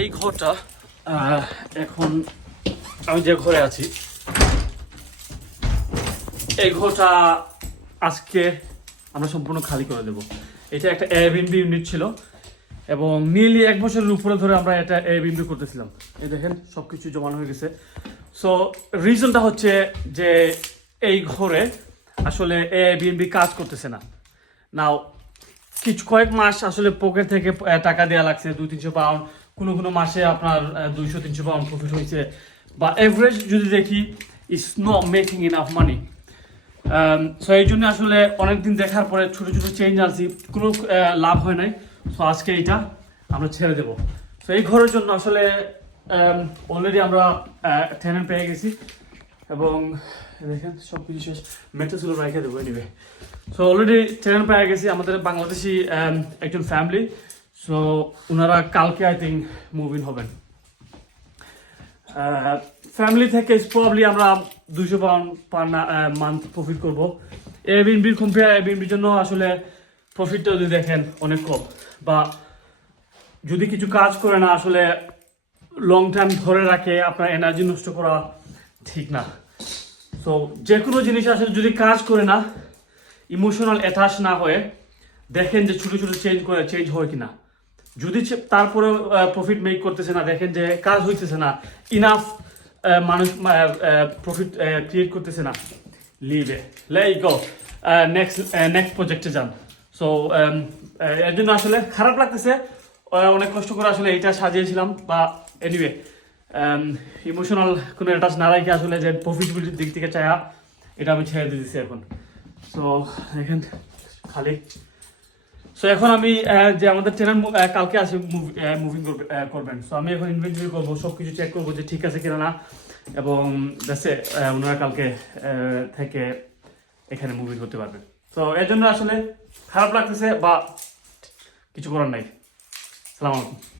এই ঘরটা এখন আমি যে ঘরে আছি, এই ঘরটা আজকে আমরা সম্পূর্ণ খালি করে দেব। এটা একটা এয়ারবিএনবি ইউনিট ছিল এবং নিয়েলি এক বছরের উপরে ধরে আমরা এটা এয়ারবিএনবি করতেছিলাম। এই দেখেন সব কিছু জমানো হয়ে গেছে। সো রিজনটা হচ্ছে যে এই ঘরে আসলে এ এয়ারবিএনবি কাজ করতেছে না। নাও কিছু, কয়েক মাস আসলে পকেট থেকে টাকা দেওয়া লাগছে, দুই তিনশো পাউন্ড কোনো কোনো মাসে আপনার দুইশো, তিনশো পাউন্ড প্রফিট হয়েছে। বা এভারেজ যদি দেখি is not making enough money so এই জন্য আসলে অনেকদিন দেখার পরে ছোটো ছোটো চেঞ্জ আনছি। কোনো লাভ হয় নাই। সো আজকে এইটা আমরা ছেড়ে দেবো। সো এই ঘরের জন্য আসলে অলরেডি আমরা টেনেন্ট পেয়ে গেছি। এবং দেখেন সব কিছু শেষ। মেট্রেসগুলো রেখে দেবো এনিওয়ে সো অলরেডি ট্রেন পেয়ে গেছি আমাদের বাংলাদেশি um, একজন ফ্যামিলি সো ওনারা কালকে আই থিঙ্ক মুভ হবেন। ফ্যামিলি থেকে প্রবলি আমরা দুশো পাউন্ড পার মান্থ প্রফিট করব। এবিএনবির কম্পেয়ার এবিএনবির জন্য আসলে প্রফিটটা যদি দেখেন অনেক কম। বা যদি কিছু কাজ করে না আসলে লং টাইম ধরে রাখে আপনার এনার্জি নষ্ট করা ঠিক না। সো যে কোনো জিনিস আসলে যদি কাজ করে না ইমোশনাল অ্যাটাচ না হয়ে দেখেন যে ছোটো ছোটো চেঞ্জ করে চেঞ্জ হয় কিনা। যদি তারপরে প্রফিট মেক করতেছে না, দেখেন যে কাজ হইতেছে না ইনাফ মানুষ প্রফিট ক্রিয়েট করতেছে না লিভে লেই নেক্সট নেক্সট প্রজেক্টে যান। সো এর জন্য আসলে খারাপ লাগতেছে। অনেক কষ্ট করে আসলে এটা সাজিয়েছিলাম, বা এনিওয়ে ইমোশনাল কোনো অ্যাটাচ না রেখে আসলে যে প্রফিটেবিলিটির দিক থেকে চায়া, এটা আমি ছেড়ে দিতেছি এখন। সো দেখেন, খালি। সো এখন আমি যে আমাদের চ্যানেল কালকে আসে মুভিং করবেন। সো আমি এখন ইনভেন্টরি করব সব কিছু চেক করব যে ঠিক আছে কিনা না। এবং দেশে ওনারা কালকে থেকে এখানে মুভি করতে পারবেন তো এর জন্য আসলে খারাপ লাগতেছে বা কিছু করার নাই। সালাম আলাইকুম।